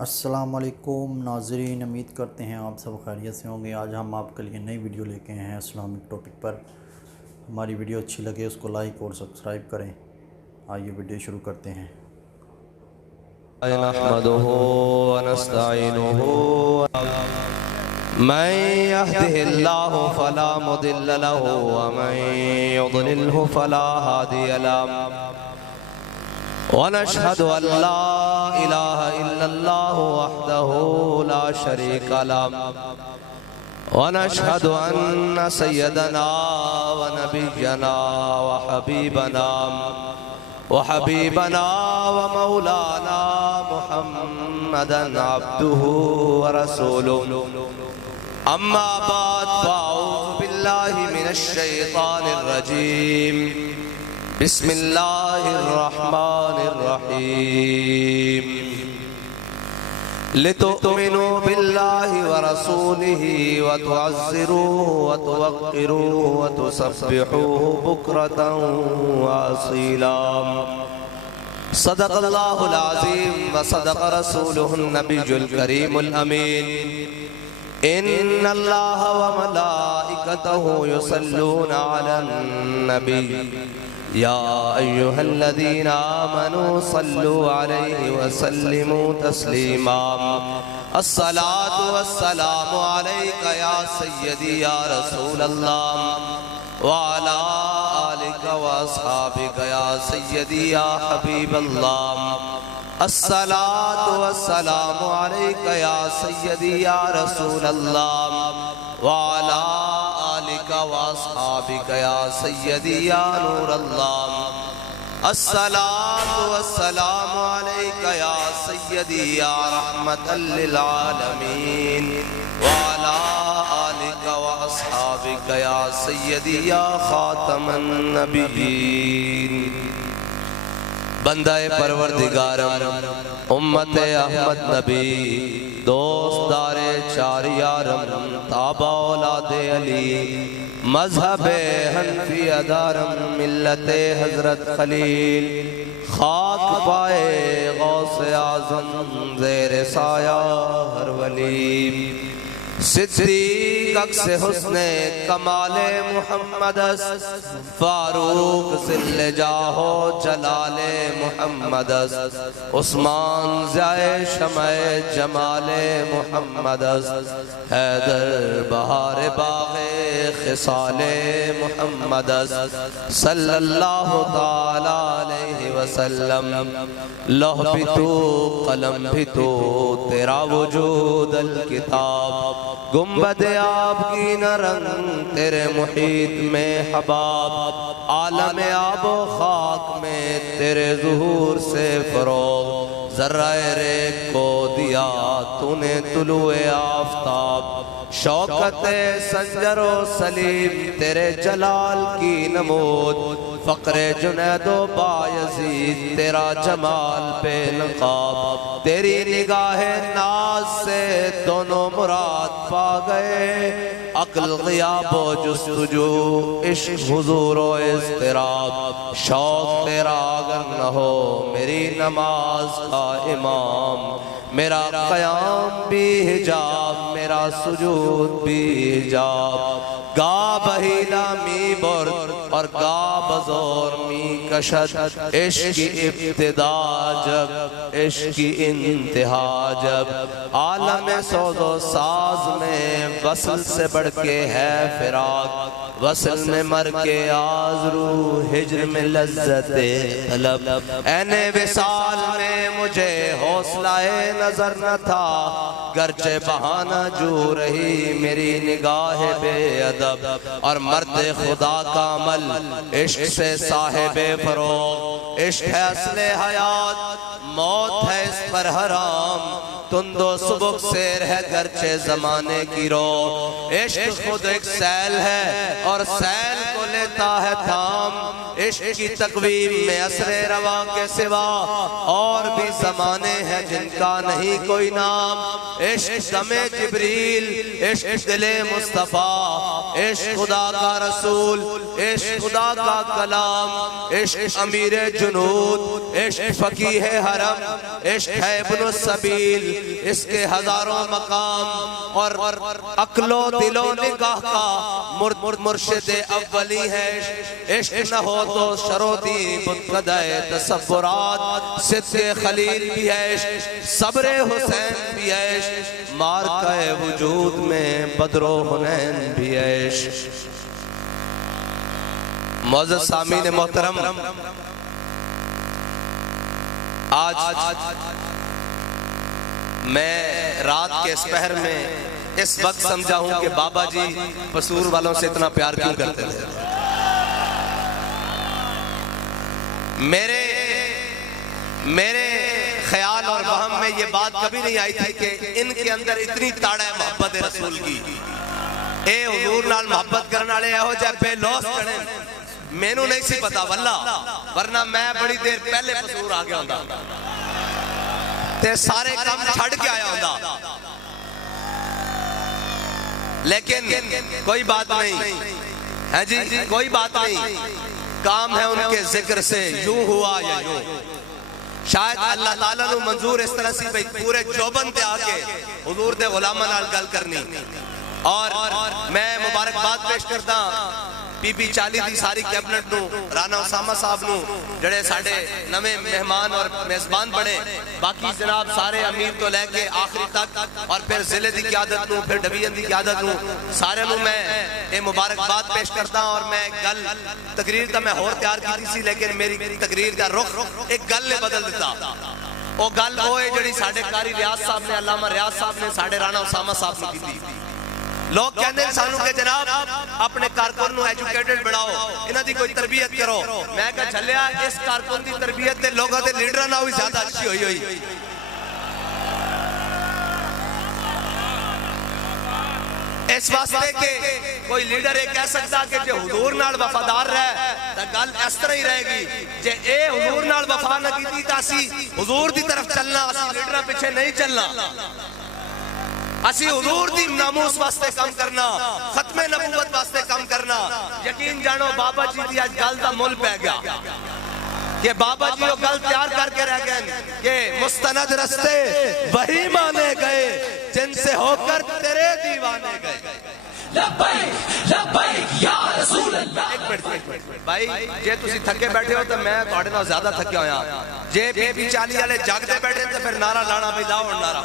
السلام علیکم ناظرین، امید کرتے ہیں آپ سب خیریت سے ہوں گے۔ آج ہم آپ کے لیے نئی ویڈیو لے کے ہیں اسلامک ٹاپک پر۔ ہماری ویڈیو اچھی لگے اس کو لائک اور سبسکرائب کریں۔ آئیے ویڈیو شروع کرتے ہیں۔ نحمده ونستعینه من يهده الله فلا مضل له ومن يضلله فلا هادي له ونشهد أن لا إله إلا الله وحده لا شريك له ونشهد أن سيدنا ونبينا وحبيبنا ومولانا محمدا عبده ورسوله أما بعد فأعوذ بالله من الشيطان الرجيم بسم الله الرحمن الرحيم لتؤمنوا بالله ورسوله وتعزروه وتوقروه وتسبحوه بكرة وأصيلا صدق الله العظيم وصدق رسوله النبي الكريم الأمين إن الله وملائكته يصلون على النبي يا أيها الذين آمنوا صلوا عليه وسلموا تسليما الصلاة والسلام عليك يا سيدي يا رسول الله وعلى آلك وأصحابك يا سيدي يا حبيب الله الصلاة والسلام عليك يا سيدي يا رسول الله وعلى آلك وأصحابك يا سيدي يا نور الله الصلاة والسلام عليك يا سيدي يا رحمة للعالمين وعلى آلك وأصحابك يا سيدي يا خاتم النبيين بندہ پروردگارم امت احمد نبی دوست دار چار یارم تابع اولاد علی مذہب حنفی ادارم ملت حضرت خلیل خاک پائے غوث اعظم زیر سایہ ہر ولی صدیق عکس حسن کمال محمد فاروق ذل جاہ جلال محمد عثمان ضیاء شمع جمال محمد حیدر بہار باغ خصال محمد صلی اللہ تعالی علیہ وسلم لوح بھی تو قلم بھی تو تیرا وجود الکتاب گنبد آب کی نہ رنگ تیرے محیط میں حباب عالم آب و خاک میں تیرے ظہور سے فروغ ذرہ ریگ کو دیا تو نے طلوع آفتاب شوکت سنجر و سلیم تیرے جلال کی نمود فقر جنید و بایزید تیرا جمال پہ نقاب تیری نگاہ ناز سے دونوں مراد پا گئے عقل غیاب و جستجو عشق حضور و اضطراب شوق تیرا اگر نہ ہو میری نماز کا امام میرا قیام بھی حجاب میرا سجود بھی حجاب گا بہیلا می برد اور گا بزور می کشد عشق کی ابتدا جب عشق کی انتہا جب عالم سوز و ساز میں وصل سے بڑھ کے ہے فراق وصل میں مر کے آزرو ہجر میں لذت طلب این وصال میں مجھے حوصلہ نظر نہ تھا گرچہ بہانہ جو رہی میری نگاہ بے ادب اور مرد خدا کا عمل عشق سے صاحب فروغ عشق ہے اصل حیات موت ہے اس پر حرام تند و سبک سیر ہے گرچہ زمانے کی رو عشق خود ایک سیل ہے اور سیل کو لیتا ہے تھام عشق کی تقویم میں اثر روا کے سوا اور بھی زمانے ہیں جن کا نہیں کوئی نام عشق دم جبریل عشق دل مصطفیٰ عشق خدا کا رسول، عشق خدا کا کلام، عشق امیر جنود، عشق فقیہ حرم، عشق ہے ابن السبیل، اس کے ہزاروں مقام، اور عقل و دل و نگاہ کا مرشد اولی ہے عشق، نہ ہو تو شروطی منقدہ تصورات، صدق خلیل بھی ہے عشق، صبر حسین بھی ہے عشق، مارکہ وجود میں بدر و حنین بھی ہے عشق۔ معزز سامعین محترم، آج میں رات کے اس پہر میں اس وقت سمجھا ہوں کہ بابا جی پسور والوں سے اتنا پیار کیوں کرتے تھے۔ میرے خیال اور وہم میں یہ بات کبھی نہیں آئی تھی کہ ان کے اندر اتنی تاڑ ہے محبت رسول کی۔ اے حضور نال محبت کرنے والے ہو جائے بے لوس کھڑے، مینوں نہیں سی پتا واللہ، ورنہ میں بڑی دیر پہلے پسور آ گیا ہوندا تے سارے کام چھڑ کے آیا ہوندا، لیکن کوئی بات نہیں ہے جی، کوئی بات نہیں، کام ہے ان کے ذکر سے یوں ہوا یا یوں۔ شاید اللہ تعالیٰ نے منظور اس طرح سی بھئی پورے جوبن تے آکے حضور دے غلامہ نال گل کرنی، اور میں مبارکباد پیش کرتا پی پی 40 دی ساری کیبنٹ نو، رانا اسامہ صاحب نو جڑے ساڑھے نویں مہمان اور میزبان بڑے، باقی جناب سارے امیر تو لے کے آخری تک، اور پھر ضلع دی قیادت نو، پھر ڈویژن دی قیادت نو، سارے نو میں یہ مبارکباد پیش کرتا ہوں۔ اور میں گل تقریر تا میں اور تیار کی سی، لیکن میری تقریر دا رخ ایک گل نے بدل دیتا۔ وہ گل ہوئے جڑی ساڑھے قاری ریاض صاحب نے، علامہ ریاض صاحب نے ساڑھے رانا اسامہ صاحب نے کی تھی۔ لوگ کہندے ہیں سانوں کہ جناب اپنے کارکن نو ایجوکیٹڈ بڑھاؤ، انہاں دی کوئی تربیت کرو۔ میں کہا چلیا اس کارکن دی تربیت تے لوگوں دے لیڈراں نال بھی زیادہ اچھی ہوئی۔ اس واسطے کہ کوئی لیڈر یہ کہہ سکتا کہ جے حضور نال وفادار رہے تا گل اس طرح ہی رہے گی، جے اے حضور نال وفا نہ کیتی تا اسی حضور دی طرف چلنا، اسی لیڈراں پیچھے نہیں چلنا، اسی حضور دی ناموس واسطے کام کرنا، ختم نبوت واسطے کام کرنا۔ یقین جانو بابا جی دی آج گل دا مول پہ گیا کہ بابا جی وہ گل تیار کر کے رہ گئے کہ مستند رستے وہی مانے گئے جن سے ہو کر تیرے دیوانے گئے۔ لبیک لبیک یا رسول اللہ۔ ایک منٹ بھائی، جے تسی تھکے بیٹھے ہو تو میں تھوڑے نال زیادہ تھکیا ہویا، جے پی پی 40 والے جاگتے بیٹھے تو پھر نعرہ لانا بھی لاؤ نعرہ۔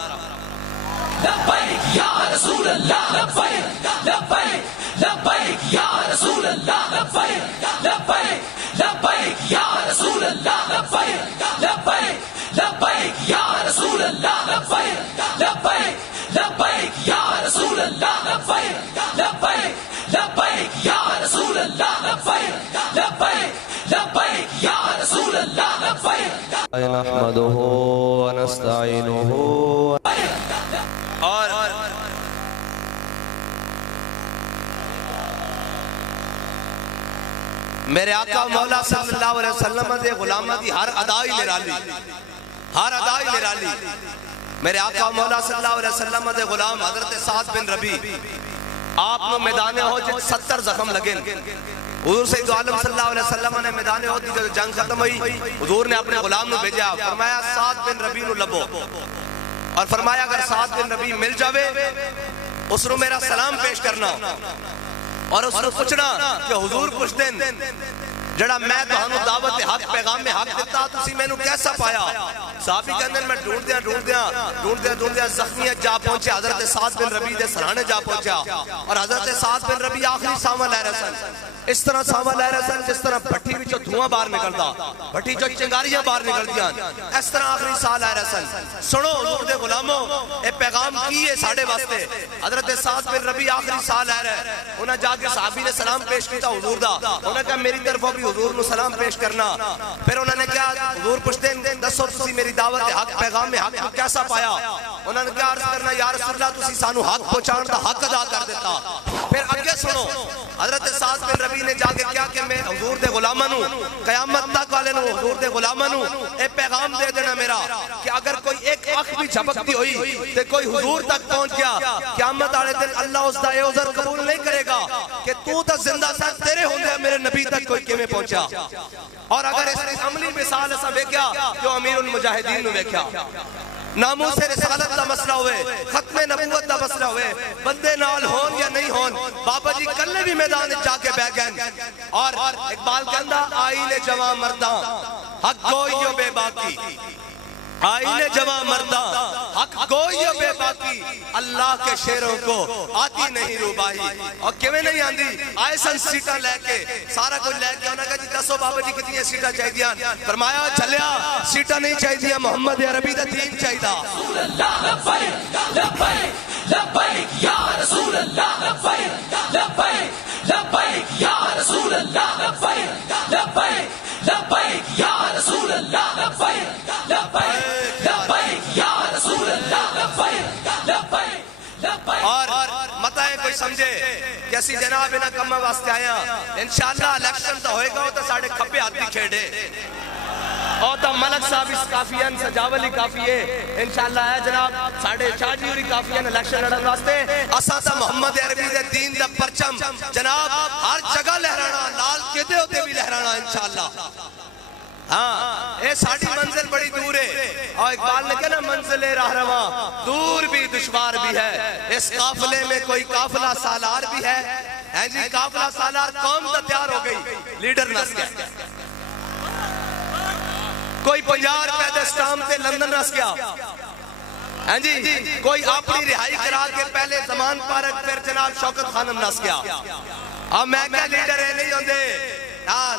لبیک یا رسول اللہ، لبیک لبیک لبیک یا رسول اللہ، لبیک لبیک لبیک یا رسول اللہ، لبیک لبیک لبیک یا رسول اللہ، لبیک لبیک لبیک یا رسول اللہ، لبیک لبیک لبیک یا رسول اللہ، لبیک لبیک لبیک یا رسول اللہ، لبیک نحمدہ ونستعینہ۔ اور میرے آقا مولا صلی اللہ علیہ وسلم دے غلامہ دی ہر ادائی نرالی، ہر ادائی نرالی۔ میرے آقا مولا صلی اللہ علیہ وسلم دے غلام حضرت سعد بن ربیع، آپ نے میدان احد 70 زخم لگے، حضور سید عالم صلی اللہ علیہ وسلم نے میدان احد جب جنگ ختم ہوئی، حضور نے اپنے غلام نو بھیجا، فرمایا سعد بن ربیع نو لبو، اور فرمایا اگر سعد بن ربیع مل جاوے اس نو میرا سلام پیش کرنا، اور اس نو پوچھنا کہ حضور پوچھ دیں جڑا میں تہانوں دعوت حق پیغام میں حق دیتا تسی میں نو کیسا پایا؟ صحابی کہندے میں ڈھونڈدیاں زخمیت جا پہنچے، حضرت سعد بن ربیع دے سرانے جا پہنچا، اور حضرت سعد بن ربیع آخری ساواں لے رہے سن، اس طرح ساواں لے رہے سن جس طرح بھٹی وچوں دھواں باہر نکلدا، بھٹی چوں چنگاریاں باہر نکلدیاں، اس طرح آخری سا لے رہے سن۔ سنو حضور دے غلاموں، اے پیغام کی ہے ساڈے واسطے۔ حضرت سعد بن ربیع آخری سا لے رہے، انہاں جا کے صحابی نے سلام پیش کیتا حضور دا، انہاں نے کہا میری طرفوں بھی حضور نو سلام پیش کرنا۔ پھر انہوں نے کہا حضور پوچھتے ہیں دسو تسی میری دعوت حق پیغام میں حق کیسا پایا؟ انہوں نے کہا عرض کرنا یا رسول اللہ تسی سانو حق پہنچان دا حق ادا کر دیتا۔ پھر اگے سنو حضرت سعد بن ربیع نبی نے جا کے کیا کہ میں حضور دے غلاماں نوں قیامت تک والے نوں حضور دے غلاماں نوں اے پیغام دے دینا میرا کہ اگر کوئی ایک آنکھ بھی جھپکتی ہوئی تے کوئی حضور تک پہنچ گیا قیامت والے دن اللہ اس دا اے عذر قبول نہیں کرے گا کہ تو تا زندہ سر تیرے ہوندے میرے نبی تک کوئی کیویں پہنچا. اور اگر اس کی عملی مثال ایسا ویکھیا کہ امیر المجاہدین نوں ویکھیا ناموس رسالت دا مسئلہ ہوئے ختم نبوت دا مسئلہ ہوئے بندے نال ہون یا نہیں ہون بابا جی کلے بھی میدان جا کے بہ گئے. اور اقبال کہندا آئینے جواں مرداں حق گوئیو بے باقی آئینے جواں مرداں حق گوئیو بے باقی اللہ کے شیروں کو آتی نہیں روبائی. اور کیویں نہیں آندی آئے سن سیٹاں لے کے سارا کچھ لے کے انہاں کہا جی دسو بابا جی کتنی سیٹاں چاہیدیاں فرمایا چلیا سیٹاں نہیں چاہیدیاں محمد عربی دا دین چاہیدا. رسول اللہ لبیک لبیک لبیک یا رسول اللہ لبیک لبیک لبیک یا رسول اللہ لبیک لبیک لبیک یا رسول اللہ لبیک لبیک لبیک یا رسول اللہ لبیک لبیک لبیک. اور متائیں کوئی سمجھے کہ اسی جناب انہاں کماں واسطے آیا انشاءاللہ الیکشن تو ہوئے گا تو ساڑھے کھپے ہاتھی کھیڑے اور تا ملک صاحب اس کافی ہیں سجاولی کافی ہے انشاءاللہ ہے جناب ساڑھے شاہ جی ہوری کافی ہیں الیکشن لڑن واسطے اساں تا محمد عربی دے دین دا پرچم جناب ہر جگہ لہرانا لال قلعے ہوتے بھی لہرانا انشاءاللہ. ہاں اے ساڑھی منزل بڑی دور ہے اور اقبال نے کہا نا منزل راہ رواں دور بھی دشوار بھی ہے اس قافلے میں کوئی قافلہ سالار بھی ہے جی قافلہ سالار قوم تا تیار ہو گئی لیڈر نس گیا کوئی 50 روپے دے سٹامپ تے لندن نس گیا جی کوئی اپنی رہائی کرا کے پہلے زمان پارک پھر جناب شوکت خانم نس گیا. اب میں کیا لیڈر ہے نہیں ہوندے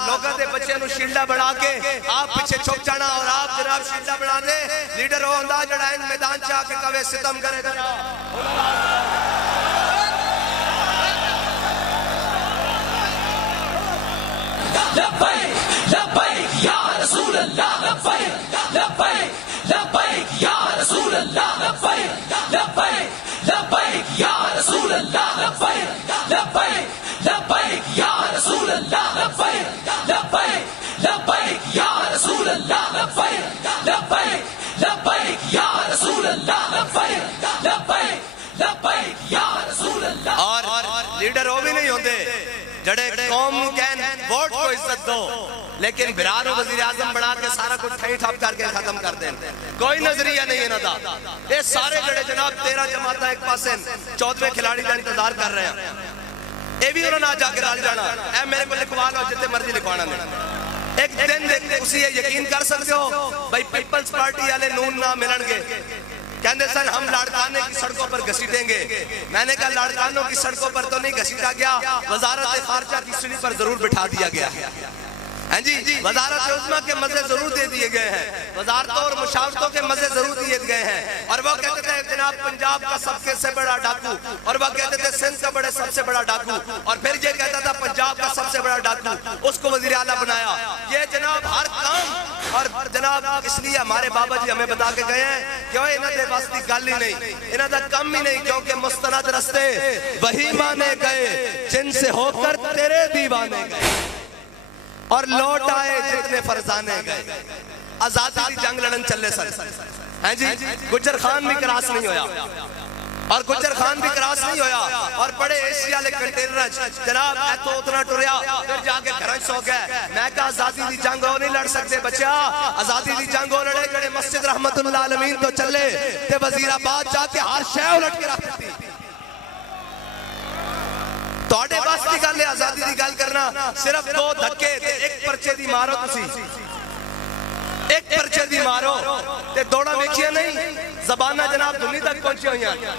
لوگاں دے بچے نو شیلڈا بڑھا کے آپ پیچھے چھپ جانا اور آپ جناب شیلڈا بڑھا دے لیڈر ہو ہوندا جڑا ان میدان چاہ کے کوے ستم کرے لبیک لبیک یا رسول اللہ لبیک لبیک لبیک یا رسول اللہ لبیک لبیک لبیک یا رسول اللہ لبیک لبیک لبیک یا رسول اللہ لبیک لبیک لبیک یا رسول اللہ لبیک لبیک لبیک یا رسول اللہ لبیک لبیک لبیک یا رسول اللہ. اور لیڈر ہو بھی نہیں ہوندے جڑے قوم کہن ووٹ کو عزت دو لیکن برار و وزیر اعظم بڑھا کے سارا کچھ ٹھئی ٹھپ کر کے ختم کر دیں کوئی نظریہ نہیں ہے نا دا. یہ سارے جڑے جناب 13 جماعتیں ایک پاسے 14ویں کھلاڑی کا انتظار کر رہے ہیں اے بھی انہوں نے جا کے رال جانا اے میرے کو لکھوا لو جتے مرضی لکھوانا نہیں ایک دن دیکھتے اسی یہ یقین کر سکتے ہو بھائی پیپلز پارٹی والے نون نہ ملن گے کہندے سن ہم لاڑکانے کی سڑکوں پر گھسیٹیں گے. میں نے کہا لاڑکانوں کی سڑکوں پر تو نہیں گھسیٹا گیا وزارت خارجہ کی سلی پر ضرور بٹھا دیا گیا ہے جی وزارت عظمیٰ کے مزے ضرور دے دیے گئے ہیں وزارتوں اور مشاورتوں کے مزے ضرور دیے گئے ہیں. اور وہ کہتے تھے جناب پنجاب کا سب سے بڑا ڈاکو اور وہ کہتے تھے سندھ کا بڑے سب سے بڑا ڈاکو اور پھر یہ کہتا تھا پنجاب کا سب سے بڑا ڈاکو اس کو وزیر اعلیٰ بنایا. یہ جناب ہر کام اور جناب اس لیے ہمارے بابا جی ہمیں بتا کے گئے ہیں کہ انہاں دے واسطی گل ہی نہیں انہاں دا کم ہی نہیں کیونکہ مستند رستے وہی مانے گئے جن سے ہو کر تیرے دیوانے گئے اور لوٹ آئے جتنے فرزانے گئے. آزادی دی جنگ لڑن چلے سن ہیں جی گجر خان بھی کراس نہیں ہویا اور گجر خان بھی کراس نہیں ہویا اور بڑے ایشیا لے کنٹینر جناب اے تو اتنا ٹریا پھر جا کے گھرن سو گئے. میں کہا آزادی دی جنگ ہو نہیں لڑ سکتے بچہ آزادی دی جنگ ہو لڑے جڑے مسجد رحمت اللہ عالمین تو چلے تے وزیر آباد جا کے ہر شے الٹ کے رکھ دی. توڑے بس کی گل ہے آزادی دی گل کرنا صرف 2 دھکے ایک پرچے دی مارو تسی ایک پرچے دی مارو تے دوڑا ویکھیا نہیں زبانہ جناب دنیا تک پہنچے ہوئی ہیں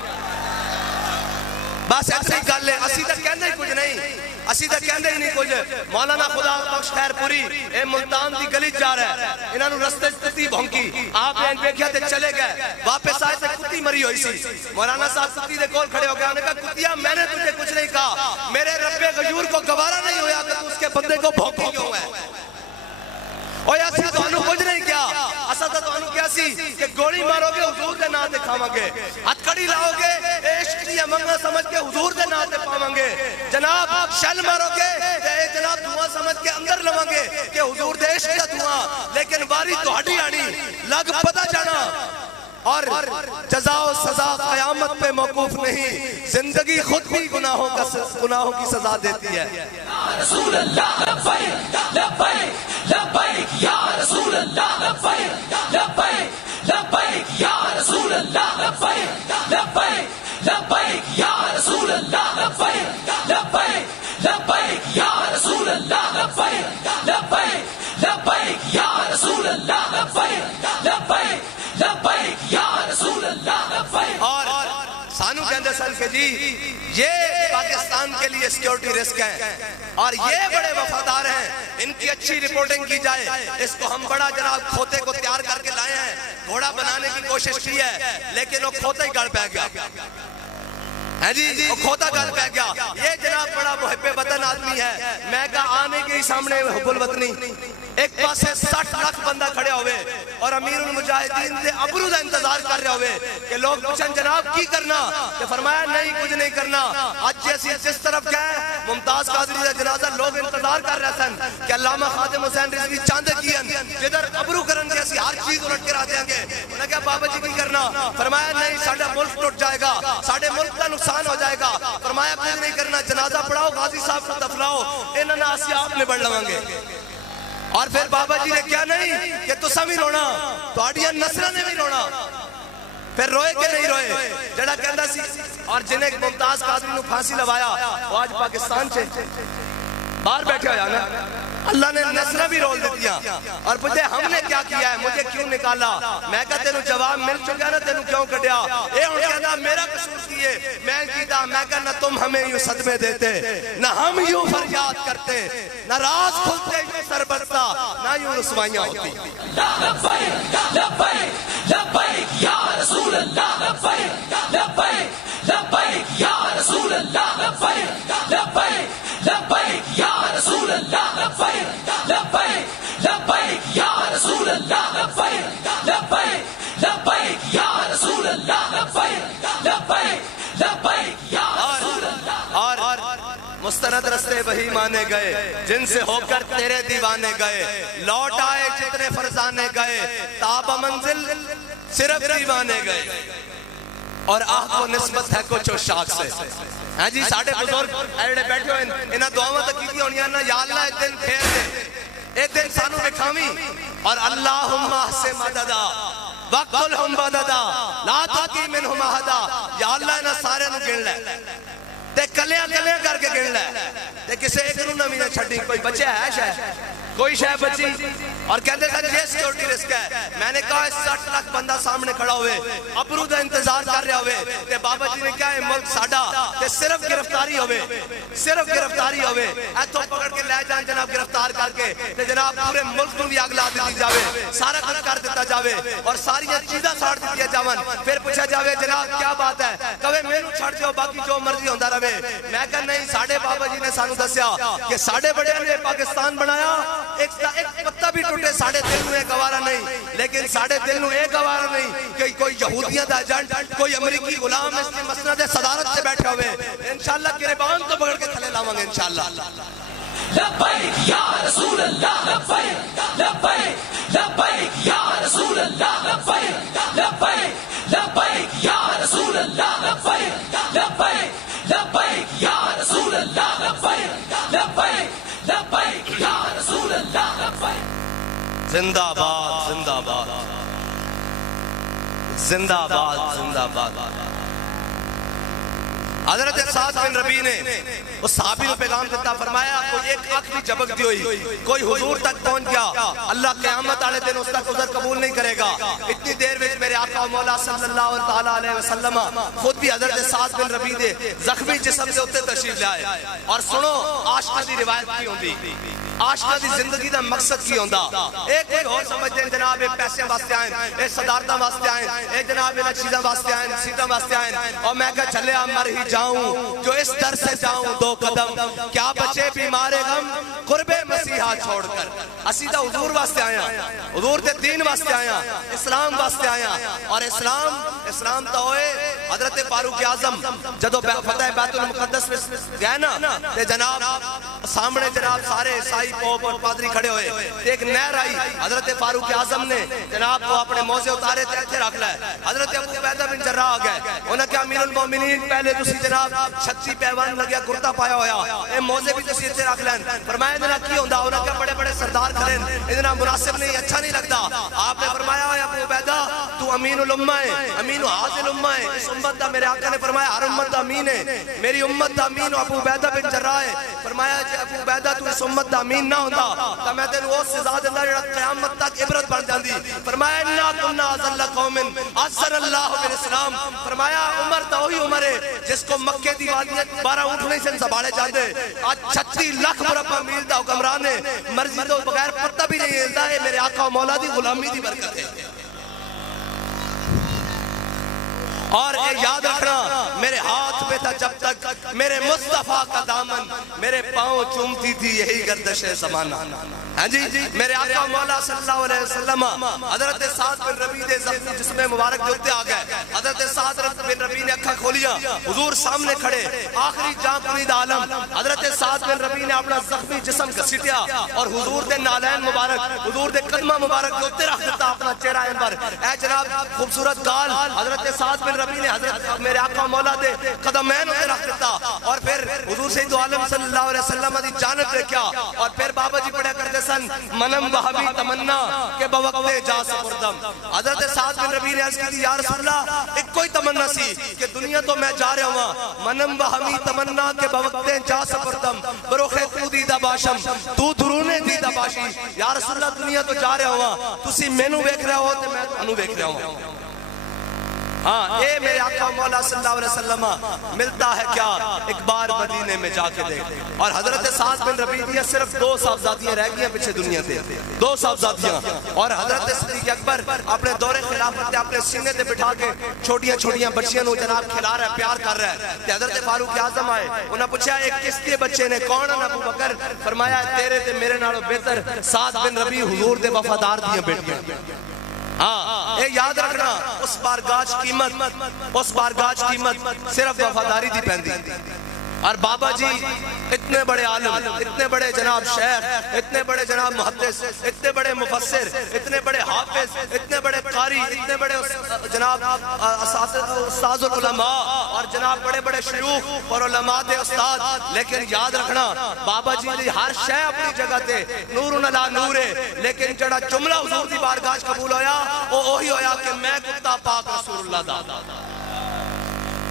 بس ایسی گل ہے. اسی تک کہندے ہی کچھ نہیں اسی تک کہندے ہی نہیں کچھ. مولانا خدا بخش خیر پوری اے ملتان دی گلی جا رہا ہے انہاں نوں رستے کتی بھونکی آپ نے ویکھیا تے چلے گئے واپس آئے تے کتی مری ہوئی سی. مولانا صاحب کتی دے کول کھڑے ہو گئے انہوں نے کہا کتیا میں نے تجھے کچھ نہیں کہا میرے رب غیور کو گوارا نہیں ہویا کہ تو اس کے بندے کو بھونکی کیوں ہے اور ایسی تو انہوں کچھ نہیں کیا اسا تو انہوں کیا دسی کہ گولی مارو گے حضور دے نام تے کھاواں گے، ہتھکڑی لاؤ گے عشق دی منگا سمجھ کے حضور دے نام تے پاواں گے، جناب شل مارو گے تے جناب دھواں سمجھ کے اندر لواں گے کہ حضور دے عشق دا دھواں، لیکن واری تہاڈی آنی لگ پتہ جانا اور جزا و سزا قیامت پہ موقوف نہیں، زندگی خود بھی گناہوں کی سزا دیتی ہے۔ یا رسول اللہ لبیک لبیک لبیک یا رسول اللہ لبیک لبیک لبیک یا رسول اللہ لبیک لبیک لبیک یا رسول اللہ لبیک لبیک لبیک یا رسول اللہ لبیک لبیک لبیک یا رسول اللہ لبیک لبیک لبیک یا رسول اللہ لبیک۔ اور سانو کہندے سن کہ جی یہ پاکستان کے لیے سیکیورٹی رسک ہے اور یہ بڑے وفادار ہیں، ان کی اچھی رپورٹنگ کی جائے، اس کو ہم بڑا جناب کھوتے کو تیار کر کے لائے ہیں، گھوڑا بنانے کی کوشش کی ہے لیکن وہ کھوتا ہی گڑ پہ گیا ہے جی، وہ کھوتا گل پہ گیا۔ یہ جناب بڑا محب وطن آدمی ہے، میں کہا آنے کے ہی سامنے حب الوطنی ایک پاسے 60 لاکھ بندہ کھڑے ہوئے اور امیر المجاہدین دے ابرو دا انتظار کر رہے ہوئے کہ لوگ پوچھیں جناب کی کرنا، کہ فرمایا نہیں کچھ نہیں کرنا، آج جیسی جس طرف گئے ممتاز قادری دا جنازہ لوگ انتظار کر رہے سن کہ علامہ خادم حسین رضوی چاندے کیان جدھر ابرو کرن کے اسی ہر چیز الٹ کے رہ دیں گے، انہوں نے کہا بابا جی کی کرنا، فرمایا نہیں ساڑھا ملک ٹوٹ جائے گا، ساڑھے ملک کا نقصان ہو جائے گا، فرمایا کچھ نہیں کرنا، جنازہ پڑھاؤ غازی صاحب کو دفناؤ، انہوں نے آسی آپ میں بڑھ لویں گے۔ اور پھر بابا جی نے کیا نہیں کہ تسا بھی رونا تو آڈیا نصرہ نے بھی رونا، پھر روئے کہ نہیں روئے جڑا کہندہ سی، اور جنہیں ممتاز قادری نے پھانسی لوایا وہ آج پاکستان چھے باہر بیٹھے ہویا نا، اللہ نے نصرہ بھی رول دیتیا اور پوچھتے ہم نے کیا کیا ہے، مجھے کیوں نکالا، میں کہا تینوں جواب مل چکا نا، تینوں کیوں کٹیا، اے ان کہنا میرا قصور کیے میں کیتا، میں کہا نہ تم ہمیں یوں صدمے دیتے نہ ہم یوں فریاد کرتے، نہ راز کھلتے یوں سر برتا، نہ یوں رسوائیاں ہوتی۔ لبیک لبیک لبیک یا رسول اللہ لبیک لبیک لبیک یا رسول اللہ لبیک لبیک لبیک یا رسول اللہ لبیک لبیک لبیک یا رسول اللہ لبیک لبیک لبیک یا رسول اللہ لبیک لبیک لبیک یا رسول اللہ۔ اور مستند رستے وہی مانے گئے جن سے ہو کر تیرے دیوانے گئے، لوٹ آئے جتنے فرزانے گئے، تاب منزل صرف دیوانے گئے، اور آہ کو نسبت ہے کچھ شاک سے۔ ہاں جی ساڑھے بزرگ ایڑے بیٹھے ہوئے انہاں دعاواں تکیتی ہونی ہے نا، یا اللہ ایک دن پھیر دے، ایک دن سانو بکھامی، اور اللہم احسن مددا وقتلہم بددا لا تاکی منہم احدا، یا اللہ انہاں سارے نو گن لے تے کلیاں کلیاں کر کے گن لے تے کسے ایک نو نہ مینے چھڑی، کوئی بچے ہے شاید کوئی شاید بچی، اور کہتے ہیں یہ سیکیورٹی رسک ہے۔ میں نے کہا 60 لاکھ بندہ سامنے کھڑا ہوئے ابرو دا انتظار کر رہے ہوئے تے بابا جی نے کہا ہے ملک ساڑا تے صرف گرفتاری ہوئے، صرف گرفتاری ہوئے، ایتھوں پکڑ کے لے جان جناب گرفتار کر کے تے جناب پورے ملک کو بھی اگلا دیتی جاوے، سارا کچھ کر دیتا جاوے اور ساری چیزاں ساڑ دیتی جاون، پھر پوچھا جاوے جناب کیا بات ہے، کہوے میرے چھڑ جاؤ باقی جو مرضی ہوندہ رہے۔ میں کہا نہیں، ساڑھے بابا جی نے سانو دسیا کہ ساڑھے بڑے نے پاکستان بنایا، ایک پتہ بھی ٹوٹے ساڑھے دل میں ایک گوارا نہیں، لیکن ساڑھے دل میں ایک گوارا نہیں کہ کوئی یہودیاں دا ایجنٹ، کوئی امریکی غلام اس کی مسند صدارت سے بیٹھے ہوئے، انشاءاللہ گریبان تو پکڑ کے تھلے لاؤں گے انشاءاللہ۔ لبیک یا رسول اللہ لبیک لبیک لبیک یا رسول اللہ لبیک لبیک لبیک یا رسول اللہ لبیک لبیک لبیک یا رسول اللہ لبیک لبیک لبیک یا رسول اللہ لبیک۔ زندہ باد زندہ باد زندہ باد زندہ باد۔ حضرت سعد بن ربیع نے اس صحابی کو پیغام دیتا، فرمایا کوئی ایک آنکھ بھی جھپکتی ہوئی کوئی حضور تک پہنچ گیا، اللہ قیامت والے دن اس تک عذر قبول نہیں کرے گا۔ اتنی دیر میں میرے آقا و مولا صلی اللہ علیہ وسلم خود بھی حضرت سعد بن ربیع دے زخمی جسم سے اتنے تشریف لائے، اور سنو عاشقاں دی روایت کی ہوندی عاشقاں دی زندگی دا مقصد کی ہوندا اے کوئی اور سمجھدے ہیں جناب اے پیسے واسطے آئیں اے صدارتاں واسطے آئیں اے جناب انہاں چیزاں واسطے آئیں سیٹاں واسطے آئیں اور میں کہا چلے مر ہی جاؤں جو اس در سے جاؤں 2 قدم کیا بچے بیمار غم قرب مسیحا چھوڑ کر اسی دا حضور واسطے آیا حضور دے دین واسطے آیا اسلام واسطے آیا اور اسلام تا ہوئے حضرت فاروق اعظم جدو فتح بیت المقدس میں گئے نا تے جناب سامنے جناب سارے عیسائی پوپ اور پادری کھڑے ہوئے ایک نہر آئی حضرت فاروق اعظم نے جناب کو اپنے موزے اتارے تے ایتھے رکھ لائے حضرت ابو عبیدہ بن جراح آ گئے انہاں کہا امیر المومنین پہلے تسی جناب 36 پیوان لگیا کرتا پایا ہویا اے موزے بھی تسی ایتھے رکھ لین فرمایا ادنا کی ہوندا انہاں کہا بڑے بڑے سردار کھڑے ادنا مناسب نہیں اچھا نہیں لگتا آپ نے فرمایا ابو عبیدہ تو امین الامہ ہے امین حاضر الامہ ہے اس امت دا میرے آقا نے فرمایا ہر امت دا امین ہے میری امت دا امین ابو عبیدہ بن جراح ہے فرمایا جے ابو عبیدہ تو اس امت دا امین نہ ہوندا تا میں تینوں اس سزا دیندا جڑا قیامت تک عبرت بن جاندی فرمایا انا كنا ذل قوم عزر اللہ بالاسلام فرمایا عمر تا وہی عمر ہے جس کو مکے دی وادی 12 اونٹ نہیں سن سنبھالے جاندے آج 36 لاکھ مربع میل دا حکمران ہے مرضی تو بغیر پتہ بھی نہیں ہلدا ہے میرے آقا و مولا دی غلامی دی برکت ہے اور اے یاد رکھنا میرے ہاتھ پہ تھا جب تک میرے مصطفیٰ کا دامن میرے پاؤں چومتی تھی یہی گردش زمانہ ہاں جی میرے آقا مولا صلی اللہ علیہ وسلم حضرت سعد بن ربیع دے زخمی جسم مبارک جوتے آ گئے حضرت سعد بن ربیع نے اکھا کھولیا حضور سامنے کھڑے آخری جان کنید عالم حضرت سعد بن ربیع نے اپنا زخمی جسم گھسیٹیا اور حضور دے نالین مبارک حضور دے قدمہ مبارک جوتے رکھ دیتا اپنا چہرہ انبر اے جناب خوبصورت گال حضرت سعد بن ربیع نے حضرت میرے آقا مولا دے قدمین ہوتے رکھ دیتا اور پھر حضور سید عالم صلی اللہ علیہ وسلم دی جانب دیکھا اور پھر بابا جی پڑھا کرتے سن منم وحبی تمنا کہ بوقت جا سپردم حضرت سعد بن ربیع نے عرض کی یا رسول اللہ ایک کوئی تمنا سی کہ دنیا تو میں جا رہا ہوں منم وحبی تمنا کہ بوقت جا سپردم بروخے تو دیدہ باشم تو درونے دیدہ باشی یا رسول اللہ دنیا تو جا رہا ہوں تسی مینو بیک رہا ہو تو میں انو بیک رہا ہوں ہاں اے میرے آقا مولا صلی اللہ علیہ وسلم ملتا ہے کیا ایک بار مدینے میں جا کے دیکھ اور حضرت سعد بن ربیع دیا صرف 2 صاحبزادیاں رہ گئی ہیں پیچھے دنیا تے 2 صاحبزادیاں اور حضرت صدیق اکبر اپنے دور خلافت اپنے سینے تے بٹھا کے چھوٹیاں چھوٹیاں بچیاں نو جناب کھلا رہا ہے پیار کر رہا ہے تے حضرت فاروق اعظم آئے انہاں پوچھا ایک کس کے بچے نے کون ہے ابو بکر فرمایا تیرے تے میرے نالوں بہتر سعد بن ربیع حضور دے وفادار دیاں بیٹیاں ہاں اے یاد رکھنا اس بارگاہ قیمت صرف وفاداری دی پہندی اور بابا جی اتنے بڑے عالم اتنے بڑے جناب شیخ اتنے بڑے جناب محدث اتنے بڑے مفسر اتنے بڑے حافظ اتنے بڑے قاری اتنے بڑے جناب استاذ العلماء اور جناب بڑے بڑے شیوخ اور علماء دے استاد لیکن یاد رکھنا بابا جی دی ہر شے اپنی جگہ تے نور علی نور ہے لیکن جڑا جملہ حضور دی بارگاہ قبول ہویا وہ وہی ہویا کہ میں کتا پاک رسول اللہ دا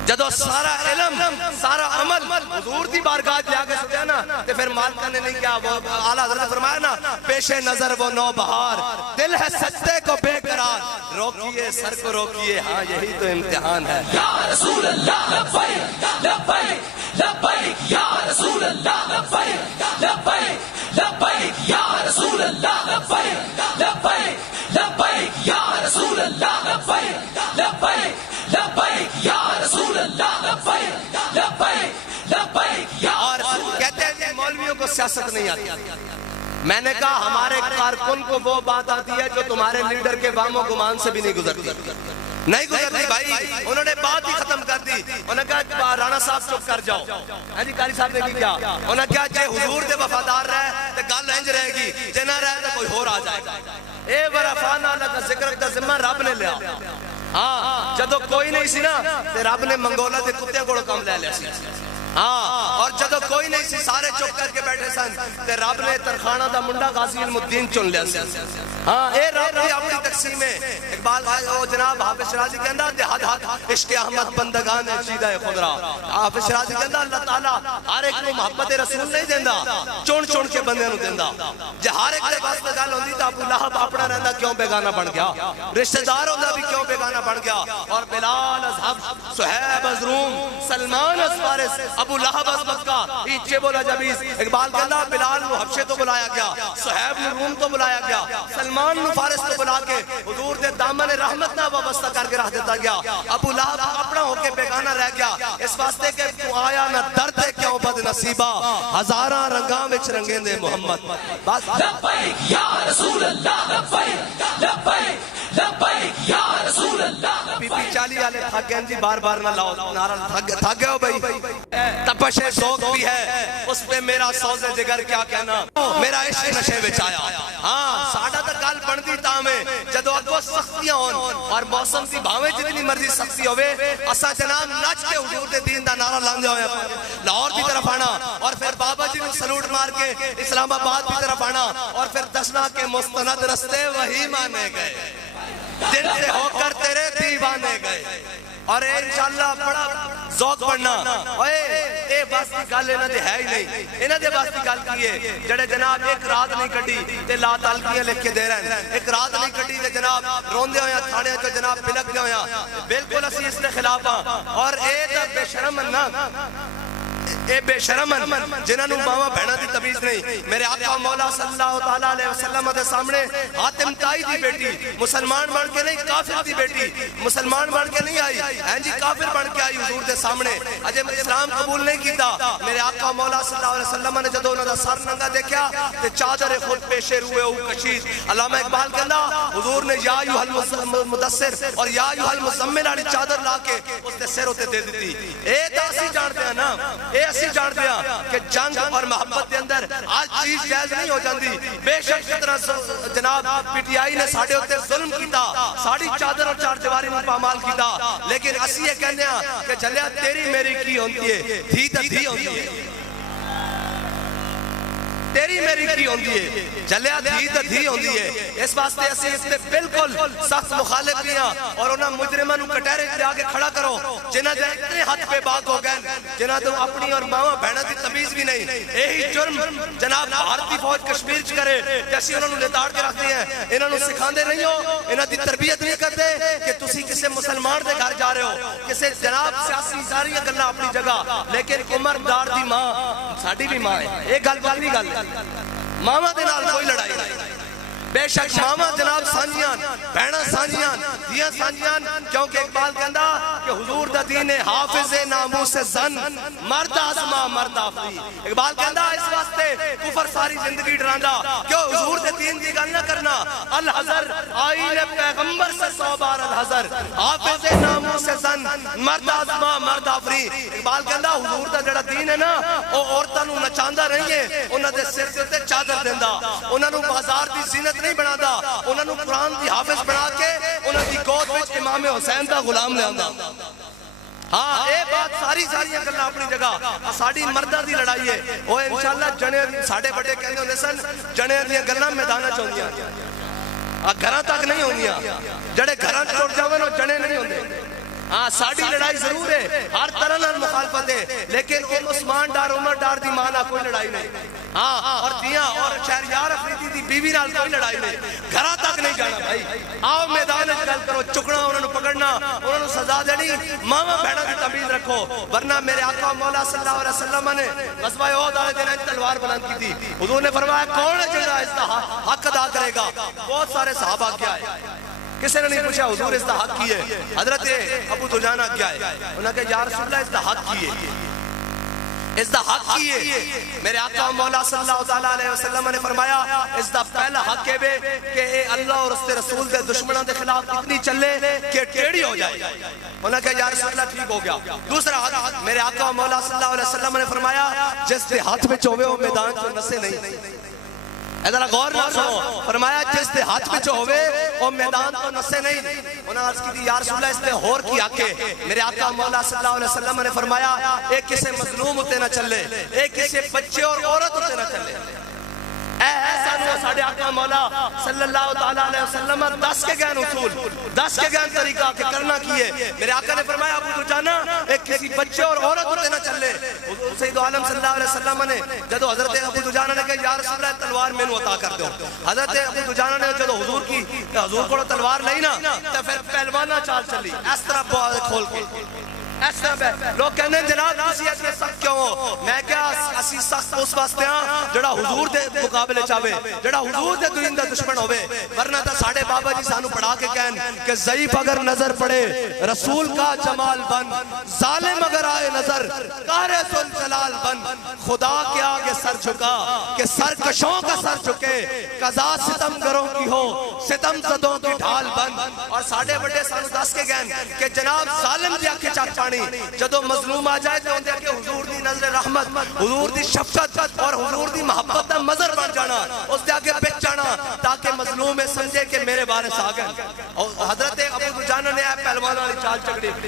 جدو سارا علم سارا عمل حضور دی بارگاہ جا کے سکتے ہیں نا تو پھر مالکہ نے نہیں کیا وہ اعلیٰ حضرت فرمایا نا پیش نظر وہ نو بہار دل ہے سجدے کو بے قرار روکیے سر کو روکیے ہاں یہی تو امتحان ہے یا رسول اللہ لبیک لبیک لبیک یا رسول اللہ لبیک لبیک لبیک یا رسول اللہ لبیک لبیک لبیک یا رسول اللہ لبیک لبیک لبیک یا رسول اللہ لبیک لبیک لبیک یا اور کہتے ہیں مولویوں کو سیاست نہیں آتی میں نے کہا ہمارے کارکن کو وہ بات آتی ہے جو تمہارے لیڈر کے وام و گمان سے بھی نہیں گزرتی نہیں گزرتی بھائی انہوں نے بات ہی ختم کر دی انہوں نے کہا رانا صاحب چپ کر جاؤ ہاں جی قاری صاحب نے کیا انہوں نے کہا جے حضور دے وفادار رہے تو گل انج رہے گی جے نہ رہے تو کوئی اور آ جائے گا اے ورفانا لک ذکر کا ذمہ رب نے لیا ہاں جدو کوئی نہیں سی نا تے رب نے منگولا دے کتے کو کم لے لیا سی ہاں اور جدو کوئی نہیں سی سارے چپ کر کے بیٹھے سن تے رب نے ترخانہ دا منڈا غازی علم الدین چن لیا سی ہاں اے رب دی اپنی تقسیم ہے. اقبال جناب حافظ شرازی کہندا دہاد حق عشق احمد بندگان چیدہ خضرا. حافظ شرازی کہندا اللہ تعالیٰ ہر ایک کو محبت رسول نہیں دیندا، چون چون کے بندے نو دیندا. جے ہر ایک دے پاس گل ہوندی تے ابو لہب اپنا رہندا کیوں بیگانہ بن گیا، رشتہ دار ہوندا بھی کیوں بیگانہ بن گیا. اور بلال از حبش، صہیب از روم، سلمان از فارس، ابو لہب از مکہ، ایچے بولا جبیز. اقبال کہندا بلال نو حبشے تو بلایا گیا، صہیب نو روم تو بلایا گیا، سلمان نو فارس تو بلا کے حضور دے دامن رحمت نہ وابستہ کر کے رکھ دیتا گیا. ابو لہب اپنا ہو کے بیگانہ رہ گیا اس واسطے کہ تو آیا نہ درد کیوں بد نصیبہ، ہزاراں رنگاں وچ رنگیں دے محمد. بس لبیک یا رسول اللہ، لبیک لبیک لبیک یا رسول اللہ. پی پی چالی والے تھک گئے جی، بار بار نہ لاؤ نعرہ. تھک گئے ہو بھائی. تپش ذوق بھی ہے اس پہ میرا سوز جگر کیا کہنا، میرا عشق نشے وچ آیا. ہاں ساڈا تے گل بندی تاں میں جدو اگوں سختیاں ہون اور موسم دی بھاویں جتنی مرضی سختی ہوے اسا جناب نچ کے حضور دے دین دا نعرہ لاندے ہوئے لاہور دی طرف آنا، اور پھر بابا جی نو سلوٹ مار کے اسلام آباد دی طرف آنا، اور پھر دسنا کے مستند رستے وہی مانے گئے جن سے ہو کر تیرے دیوانے گئے. اور انشاءاللہ بڑا ذوق پڑھنا. اے بس کی گل انہاں دے ہے ہی نہیں. انہاں دے بس کی گل کی ہے جڑے جناب ایک رات نہیں کٹی تے لا تعلقیاں لکھ کے دے رہے ہیں، ایک رات نہیں کٹی تے جناب روندے ہویا تھانے تے جناب بلکدے ہویا. بالکل اسی اس دے خلاف ہاں. اور اے تے بے شرم نا، اے بے شرمن جنہاں نوں ماواں بہناں دی تمیز نہیں. میرے آقا مولا صلی اللہ تعالیٰ علیہ وسلم دے سامنے حاتم تائی دی بیٹی مسلمان بن کے نہیں، کافر دی بیٹی مسلمان بن کے نہیں آئی، ہیں جی کافر بن کے آئی حضور دے سامنے. اجے اسلام قبول نہیں کیتا. میرے آقا مولا صلی اللہ علیہ وسلم نے جدوں انہاں دا سر ننگا دیکھیا تے چادر خود پیشے روئے او کشید. علامہ اقبال کہندا حضور نے یا ایھا المدثر اور یا ایھا المزمل والی چادر لا کے اس دے سر تے دے دتی. اے تاں اسی جانتے ہیں نا، اے اسی جانتے ہیں کہ جنگ اور محبت کے اندر آج چیز جائز نہیں ہو جاندی. بے شک جتنا جناب پی ٹی آئی نے ساڑھے ہوتے ظلم کیتا، ساڑھی چادر اور چار دیواری میں پامال کیتا، لیکن اسی یہ کہنے ہیں کہ جلیا تیری میری کی ہوندی ہے، دھی تا دھی ہوندی ہے، تیری میری کی ہوندی ہے، جلیا دھی تا دھی ہوندی ہے. اس واسطے اسی اس نے بالکل سخت مخالف کیا اور انہاں مجرمہ نو کٹہرے دے آگے کھڑا کرو جنہاں دے اتنے ہاتھ پہ باغ ہو گئے، جنہاں تو اپنی اور ماما بہنہ دی تمیز بھی نہیں. یہی جرم جناب بھارتی فوج کشمیر چ کرے جیسی انہوں نے لتاڑ کے رکھتے ہیں. انہوں نے سکھاندے نہیں ہو، انہاں دی تربیت نہیں کرتے کہ تسی کسے مسلمان دے گھر جا رہے ہو، کسے جناب سیاسی ساری گلاں اپنی جگہ، لیکن عمر دار دی ماں ساڈی بھی ماں ہے. یہ گل بدلی گل ہے، ماما دے نال کوئی لڑائی نہیں. بے شک ماما جناب سانجیاں، بہناں سانجیاں، دیاں سانجیاں، کیونکہ اقبال کہندا کہ حضور دا دین حافظ ناموس زن، مرد آزما مرد آفری. اقبال کہندا اس واسطے کفر ساری زندگی ڈراندا کہ حضور دے دین دی گل نہ کرنا. الحذر آئین پیغمبر سے 100 بار الحذر، حافظ ناموس زن، مرد آزما مرد آفری. اقبال کہندا حضور دا جڑا دین ہے نا او عورتاں نوں نچاندا نہیں ہے، انہاں دے سر تے چادر دیندا، انہاں نوں بازار دی زینت نہیں بنا دا، انہاں نوں قرآن دی حافظ بنا کے انہاں دی گود وچ امام حسین دا غلام لے آندا. ہاں اے بات ساری گلاں اپنی جگہ. ساڈی مرداں دی لڑائی ہے او انشاءاللہ جنے ساڈے بڑے کہندے ہوندے سن جنے دیاں گلاں میداناں چ ہوندیاں، گھراں تک نہیں ہوندیاں. جڑے گھراں ٹر جاون او جنے نہیں ہوندے. ہاں ساڑی لڑائی ضرور ہے، ہر طرح نال مخالفت ہے، لیکن عثمان ڈار عمر ڈار دی ماں نال کوئی لڑائی نہیں. ہاں اور دیاں اور شہریار افریدی دی بیوی نال کوئی لڑائی نہیں. گھراں تک نہیں جانا بھائی. آؤ میدان وچ گل کرو، چکنا انہاں نوں پکڑنا، انہاں نوں سزا دینی، ماواں بہناں دی تمیز رکھو. ورنہ میرے آقا مولا صلی اللہ علیہ وسلم نے غزوہ احد والے دن تلوار بلند کی تھی. حضور نے فرمایا کون ہے جڑا اس دا حق ادا کرے گا؟ بہت سارے صحابہ کیا ہے، کسی نے نہیں پوچھا حضور اس دا حق کی ہے. حضرت ابو دجانہ کیا ہے، انہوں نے کہا یا رسول اللہ اس دا حق کی ہے، اس دا حق کی ہے. میرے آقا مولا صلی اللہ علیہ وسلم نے فرمایا اس دا پہلا حق ہے کہ اے اللہ اور اس کے رسول دے دشمنوں دے خلاف اتنی چلے کہ ٹیڑھی ہو جائے. انہوں نے کہا یا رسول اللہ ٹھیک ہو گیا. دوسرا حق میرے آقا مولا صلی اللہ علیہ وسلم نے فرمایا جس دے ہاتھ میں ہوئے وہ میدان چ نسے نہیں. ادھر غور نہ سنو، فرمایا جس دے ہاتھ وچ ہوے او میدان تو نسے نہیں. انہاں عرض کی یا رسول اللہ اس نے ہور کی آکے. میرے آقا مولا صلی اللہ علیہ وسلم نے فرمایا ایک کسے مظلوم ہوتے نہ چلے، ایک کسے بچے اور عورت ہوتے نہ چلے. اے سانو ساڈے آقا مولا صلی اللہ تعالی علیہ وسلم 10 کے گہن اصول 10 کے گہن طریقہ کہ کرنا کیے. میرے آقا نے فرمایا ابو دجانہ ایک کسی بچے اور عورت ہوتے نہ چلے. سید عالم صلی اللہ علیہ وسلم نے جدو حضرت ابو دجانہ نے کہا یا رسول اللہ تلوار مینوں عطا کر دو. حضرت ابو دجانہ نے جدو حضور کو تلوار لئی نا تے پھر پہلوانہ چال چلی اس طرح بوال کھول کے اس طرح لوگ کہنے جناب تسی ایسے سخت کیوں ہو؟ میں کیا اسی سخت اس واسطے ہاں جڑا حضور دے مقابلے چاہے جڑا حضور دے دین دا دشمن ہوئے. ورنہ تا ساڑھے بابا جی سانو پڑھا کے کہن کہ ضعیف اگر نظر پڑے رسول کا جمال بن, ظالم اگر آئے نظر قہر ذل جلال بن. خدا کے آگے سر جھکا کہ سرکشوں کا سر جھکے, قضا ستم گروں کی ہو ستم زدوں کی ڈھال بن. اور ساڑھے بڑے سانو 10 کے گہن کہ جناب ظالم دی آنکھیں چاک پانی جدو مظلوم آ جائے تو اندے کہ حضور دی نظر رحمت, حضور دی شفقت اور حضور دی محبت دا مظہر بن جانا, اس دے آگے بچ جانا تاکہ مظلوم سمجھے کہ میرے وارث آ گئے. اور حضرت ابو دجانہ نے پہلوان والی چال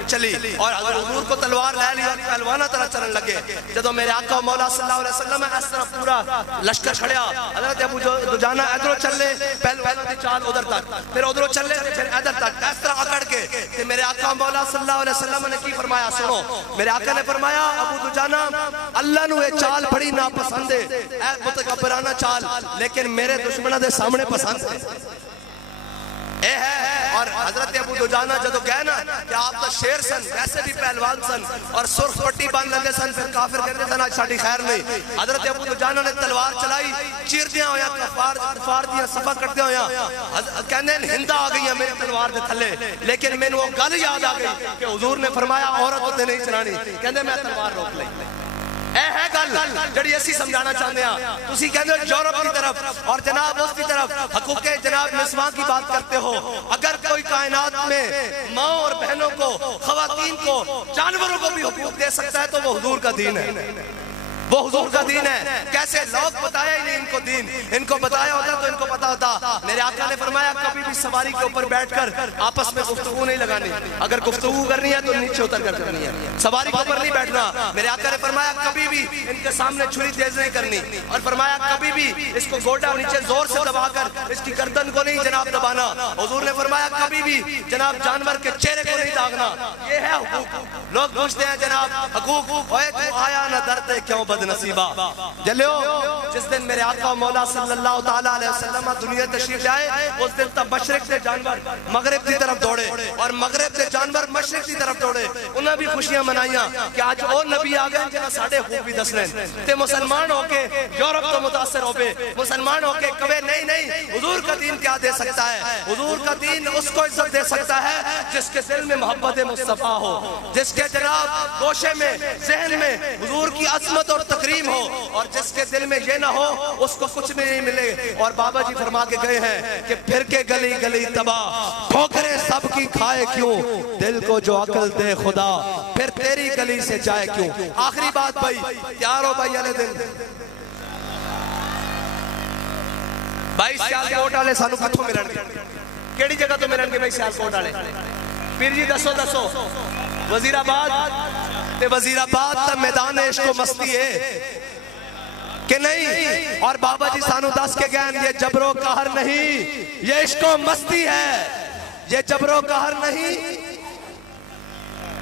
چلی اور حضور کو تلوار لے لی اور پہلوانہ طرح چلن لگے. جدو میرے آقا مولا صلی اللہ علیہ وسلم اس طرح پورا لشکر کھڑیا, حضرت ابو دجانہ ادھر چلے پہلوان دی چال ادھر تک, پھر ادھر چلے پھر ادھر تک اس طرح اکڑ کے کہ میرے آقا مولا صلی اللہ علیہ وسلم نے کی فرمایا سنو. میرے آقا نے فرمایا ابو دجانہ اللہ نو یہ چال بڑی ناپسند ہے, اے متکبرانہ چال, لیکن میرے دشمنوں دے سامنے پسند اے ہے. اور حضرت ابو دجانہ جدو گئے نا کہ آپ تو شیر سن ویسے بھی پہلوان سن اور سرخ پٹی باندھ لگے سن, پھر کافر کہتے تھے نا ساڑی خیر نہیں. حضرت ابو دجانہ نے تلوار چلائی, چیر دیا ہویا کفار دیا صفحہ کرتے ہویا کہنے ہندہ آ گئی ہے میری تلوار دے تھلے, لیکن میں نے وہ گل یاد آ گئی کہ حضور نے فرمایا عورت ہوتے نہیں چلانی, کہنے میں تلوار روک لئی. اے ہے گل جڑی اسی سمجھانا چاہتے ہیں. تسی کہتے ہو یورپ کی طرف اور جناب اس کی طرف حقوق جناب نسواں کی بات کرتے ہو. اگر کوئی کائنات میں ماں اور بہنوں کو, خواتین کو, جانوروں کو بھی حقوق دے سکتا ہے تو وہ حضور کا دین ہے, وہ حضور کا دین ہے. کیسے لوگ بتایا ہی نہیں ان کو دین, ان کو بتایا ہوتا تو ان کو پتا ہوتا. میرے آقا نے فرمایا کبھی بھی سواری کے اوپر بیٹھ کر آپس میں گفتگو نہیں لگانی, اگر گفتگو کرنی ہے تو نیچے اتر کر کرنی ہے, سواری کے اوپر نہیں بیٹھنا. میرے آقا نے فرمایا کبھی بھی ان کے سامنے چھری تیز نہیں کرنی, اور فرمایا کبھی بھی اس کو گوٹا نیچے زور سے دبا کر اس کی گردن کو نہیں جناب دبانا. حضور نے فرمایا کبھی بھی جناب جانور کے چہرے کو نہیں داغنا. یہ ہے حقوق. لوگ پوچھتے ہیں جناب حقوق ہوئے تو آیا نہ درتے کیوں بد نصیبہ. جلیو جس دن میرے آقا مولا صلی اللہ تعالیٰ علیہ وسلم دنیا تشریف لائے اس دن تب مشرق سے جانور مغرب کی طرف دوڑے اور مغرب سے جانور مشرق کی طرف دوڑے. انہیں بھی خوشیاں منائیاں کہ آج اور نبی آگئے جنہاں ساڑھے خوب بھی دس رہے تے مسلمان ہو کے یورپ تو متاثر ہو پہ, مسلمان ہو کے کبھی نہیں حضور کا دین کیا دے سکتا ہے. حضور کا دین اس کو عزت دے سکتا ہے جس کے دل میں محبت مصطفیٰ ہو, جس کے جناب گوشے میں ذہن میں حضور کی عظمت اور تکریم ہو, اور جس کے دل میں یہ نہ ہو اس کو کچھ بھی نہیں ملے. اور بابا جی فرما کے گئے ہیں کہ پھر کے گلی گلی تباہ ٹھوکریں سب کی کھائے کیوں, دل کو جو عقل دے خدا پھر تیری گلی سے جائے کیوں. آخری بات بھائی, تیار ہو بھائی علی دن بھائی سیال کوٹ والے سانو کتھوں ملن گے, کیڑی جگہ تو ملن گے بھائی سیال کوٹ والے؟ پیر جی دسو وزیر آباد تے وزیر آباد تا میدان عشق و مستی ہے کہ نہیں. اور بابا جی سانو 10 کے گہن یہ جبر و قہر نہیں, یہ عشق و مستی ہے, یہ جبر و قہر نہیں.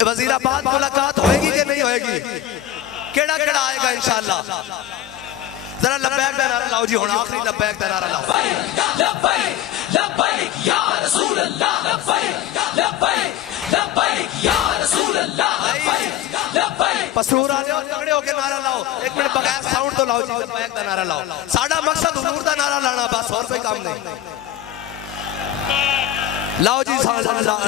وزیر آباد ملاقات ہوئے گی کہ نہیں ہوئے گی؟ کیڑا آئے گا انشاءاللہ؟ ذرا لبیک دا نعرہ لاؤ جی, ہونا آخری لبیک دا نعرہ لاؤ. لبیک لبیک یا رسول اللہ, لبیک لبیک لبیک یا رسول اللہ, لبیک لبیک. پسرور آ جاؤ, تگڑے ہو کے نعرہ لاؤ, ایک منٹ بغیر ساؤنڈ تو لاؤ جی, لبیک دا نعرہ لاؤ. ساڑھا مقصد حضور دا نعرہ لانا بس, اور کوئی کام نہیں. لاؤ جی نعرہ لاؤ.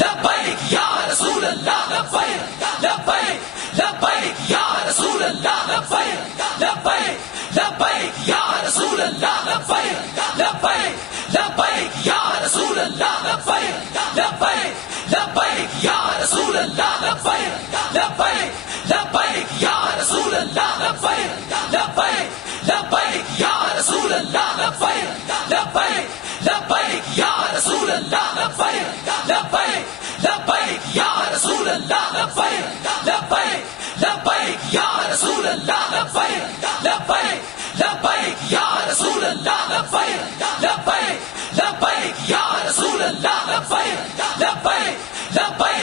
لبیک یا رسول اللہ, لبیک لبیک لبیک یا رسول اللہ, لبیک لبیک لبیک یا رسول اللہ, لبیک لبیک لبیک یا رسول اللہ, لبیک لبیک لبیک یا رسول اللہ, لبیک لبیک لبیک یا رسول اللہ, لبیک لبیک لبیک یا رسول اللہ, لبیک لبیک لبیک یا رسول اللہ, لبیک لبیک لبیک یا رسول اللہ, لبیک لبیک لبیک یا رسول اللہ, لبیک لبیک